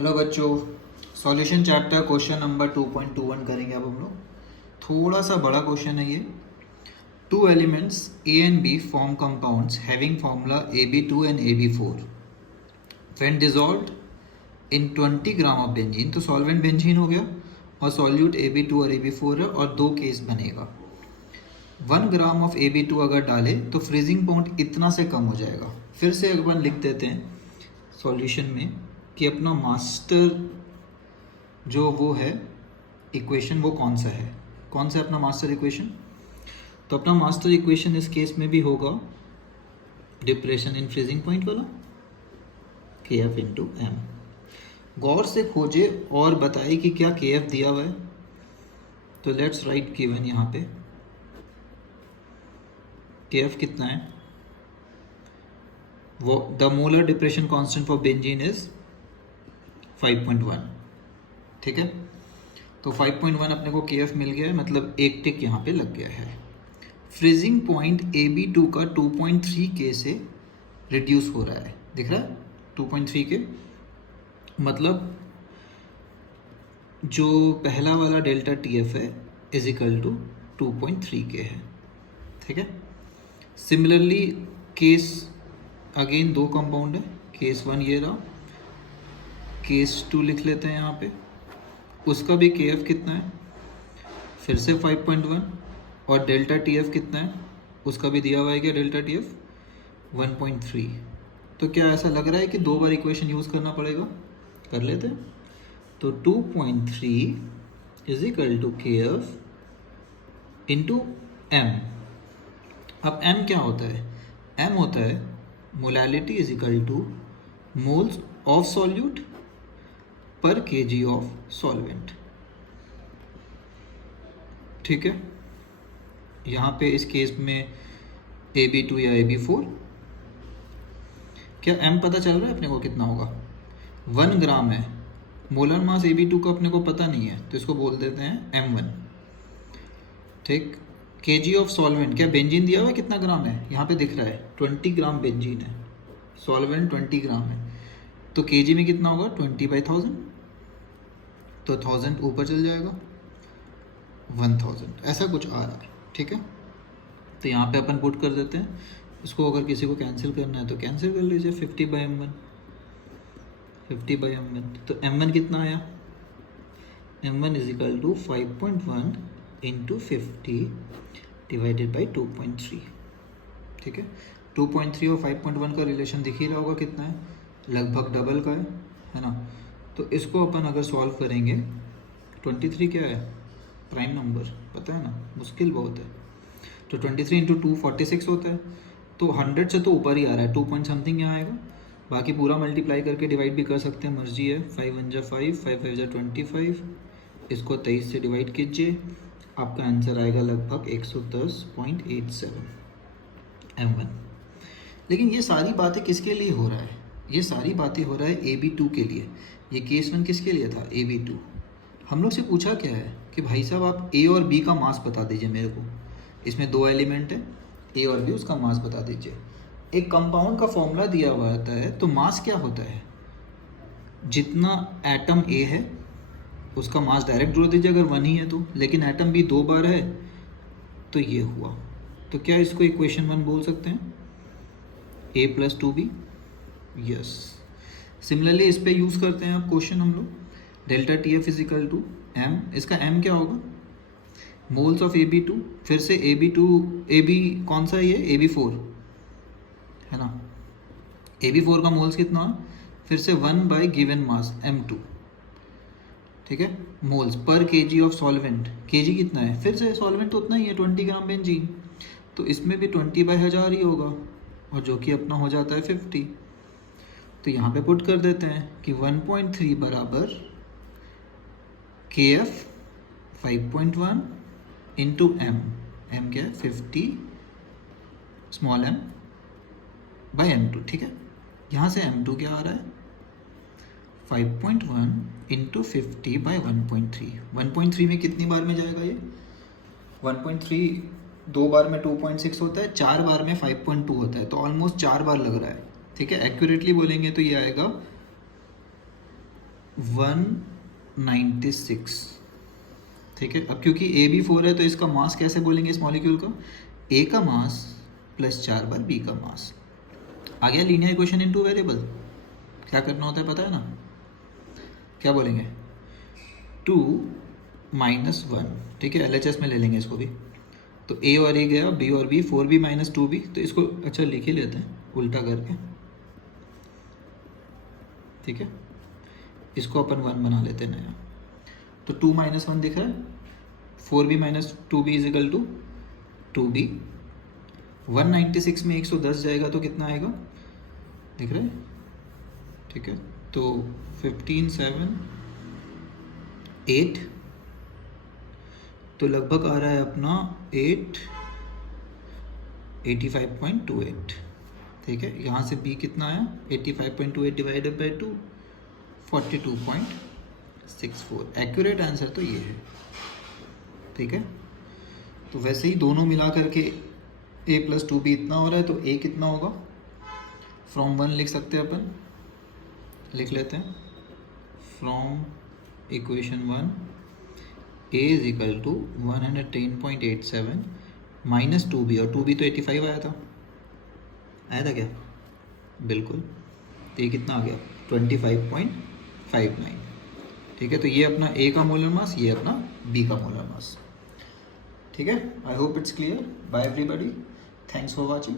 Hello बच्चों, solution chapter question number 2.21 करेंगे अब हम लोग। थोड़ा सा बड़ा क्वेश्चन है ये। Two elements A and B form compounds having formula AB2 and AB4 when dissolved in 20 gram of benzene. तो सॉल्वेंट बेंजीन हो गया और सॉल्यूट AB2 और AB4 है और दो केस बनेगा। 1 ग्राम ऑफ AB2 अगर डाले तो फ्रीजिंग पॉइंट इतना से कम हो जाएगा। फिर से एक बार लिख देते हैं सॉल्यूशन में कि अपना मास्टर जो वो है इक्वेशन वो कौन सा है, कौन सा अपना मास्टर इक्वेशन। तो अपना मास्टर इक्वेशन इस केस में भी होगा डिप्रेशन इन फ्रीजिंग पॉइंट वाला KF इंटू एम। गौर से खोजे और बताए कि क्या KF दिया हुआ है। तो लेट्स राइट गिवन यहाँ पे KF कितना है। वो the molar depression constant for benzene is 5.1। ठीक है, तो 5.1 अपने को KF मिल गया है, मतलब एक टिक यहाँ पे लग गया है। फ्रीजिंग पॉइंट AB2 का 2.3 K से रिड्यूस हो रहा है, दिख रहा है 2.3 K, मतलब जो पहला वाला डेल्टा TF है इज इक्वल टू 2.3 K है। ठीक है, सिमिलरली केस अगेन दो कंपाउंड है, केस 1 ये रहा, केस 2 लिख लेते हैं यहाँ पे। उसका भी KF कितना है, फिर से 5.1, और डेल्टा TF कितना है उसका भी दिया हुआ है क्या डेल्टा TF 1.3। तो क्या ऐसा लग रहा है कि दो बार इक्वेशन यूज़ करना पड़ेगा, कर लेते हैं। तो 2.3 is equal to KF into m. अब m क्या होता है, m होता है molality is equal to moles of solute per kg of solvent. ठीक है, यहाँ पे इस केस में AB2 या AB4, क्या m पता चल रहा है अपने को कितना होगा। 1 ग्राम है, मोलर मास AB2 का अपने को पता नहीं है तो इसको बोल देते हैं M1। ठीक, kg ऑफ सॉल्वेंट, क्या बेंजीन दिया हुआ है कितना ग्राम है, यहाँ पे दिख रहा है 20 ग्राम बेंजीन है, सॉल्वेंट 20 ग्राम है, तो kg में कितना होगा 20/1000, तो 1000 ऊपर चल जाएगा 1000, ऐसा कुछ आ रहा है। ठीक है, तो यहाँ पे अपन पुट कर देते हैं इसको। अगर किसी को कैंसिल करना है तो कैंसिल कर लीजिए, 50/m1, 50/m1। तो m1 कितना आया, m1 is equal to 5.1 into 50 divided by 2.3। ठीक है, 2.3 और 5.1 का रिलेशन दिख ही रहा होगा कितना है, लगभग डबल का है ना। तो इसको अपन अगर सॉल्व करेंगे, 23 क्या है प्राइम नंबर, पता है ना, मुश्किल बहुत है। तो 23 इंटू 2 46 होता है, तो 100 से तो ऊपर ही आ रहा है, 2 पॉइंट समथिंग यहाँ आएगा। बाकी पूरा मल्टीप्लाई करके डिवाइड भी कर सकते हैं, मर्जी है। 5 1 जा 5, 5 5 जा 25, इसको 23 से डिवाइड कीजिए, आपका आंसर आएगा लगभग 110.87 M1। लेकिन ये सारी बातें किसके लिए हो रहा है, ये सारी बातें हो रहा है AB2 के लिए। ये केस 1 किसके लिए था, AB2। हम लोग से पूछा क्या है कि भाई साहब आप A और B का मास बता दीजिए मेरे को। इसमें दो एलिमेंट है A और B, उसका मास बता दीजिए। एक कंपाउंड का फॉर्मूला दिया हुआ रहता है, तो मास क्या होता है, जितना एटम A है उसका मास डायरेक्ट जोड़ दीजिए अगर 1 ही है तो, लेकिन एटम B 2 बार है तो ये हुआ। तो क्या इसको इक्वेशन 1 बोल सकते हैं, A + 2B। यस, सिमिलरली इस पे यूज़ करते हैं अब क्वेश्चन हम लोग। Delta TF is equal to M, इसका M क्या होगा, मोल्स ऑफ AB2, फिर से AB2, AB कौन सा है ये AB4 है ना, AB4 का मोल्स कितना है, फिर से 1 बाय गिवन मास M2। ठीक है, moles per kg of solvent, kg कितना है, फिर से सॉल्वेंट तो उतना ही है 20 ग्राम बेंजीन, तो इसमें भी 20/1000 ही होगा, और जो कि अपना हो जाता है 50। तो यहाँ पे पुट कर देते हैं कि 1.3 बराबर KF 5.1 इंटू M क्या है 50 स्मॉल m बाई M2। ठीक है, यहाँ से M2 क्या आ रहा है 5.1 इंटू 50 बाई 1.3। 1.3 में कितनी बार में जाएगा ये, 1.3 दो बार में 2.6 होता है, 4 बार में 5.2 होता है, तो ऑलमोस्ट 4 बार लग रहा है। ठीक है, एक्यूरेटली बोलेंगे तो ये आएगा 196, ठीक है। अब क्योंकि ए भी 4 है तो इसका मास कैसे बोलेंगे इस मॉलिक्यूल का, ए का मास प्लस 4 बार बी का मास। आ गया लीनियर इक्वेशन इन 2 वेरिएबल। क्या करना होता है पता है ना, क्या बोलेंगे 2 माइनस 1, ठीक है, LHS में ले लेंगे इसको भी। तो ए और ए गया, बी और बी, 4b माइनस 2b, तो इसको अच्छा लिख ही लेते हैं उल्टा करके, ठीक है। इसको अपन 1 बना लेते हैं नया। तो 2 माइनस 1 दिख रहा है, 4b minus 2b is equal to 2b। 196 में 110 जाएगा तो कितना आएगा, दिख रहा है, ठीक है। तो 15 7 8, तो लगभग आ रहा है अपना 85.28, ठीक है। यहाँ से b कितना आया 85.28 डिवाइडेड बाई 2, 42.64। एक्यूरेट आंसर तो ये है, ठीक है। तो वैसे ही दोनों मिला करके a प्लस 2b इतना हो रहा है, तो a कितना होगा, फ्रॉम 1 लिख सकते हैं अपन, लिख लेते हैं from equation 1 a is equal to 110.87 minus 2b, और 2b तो 85 आया था क्या, बिल्कुल। तो ये कितना आ गया 25.59, ठीक है। तो ये अपना a का मोलर मास, ये अपना b का मोलर मास, ठीक है। I hope it's clear. Bye everybody, thanks for watching.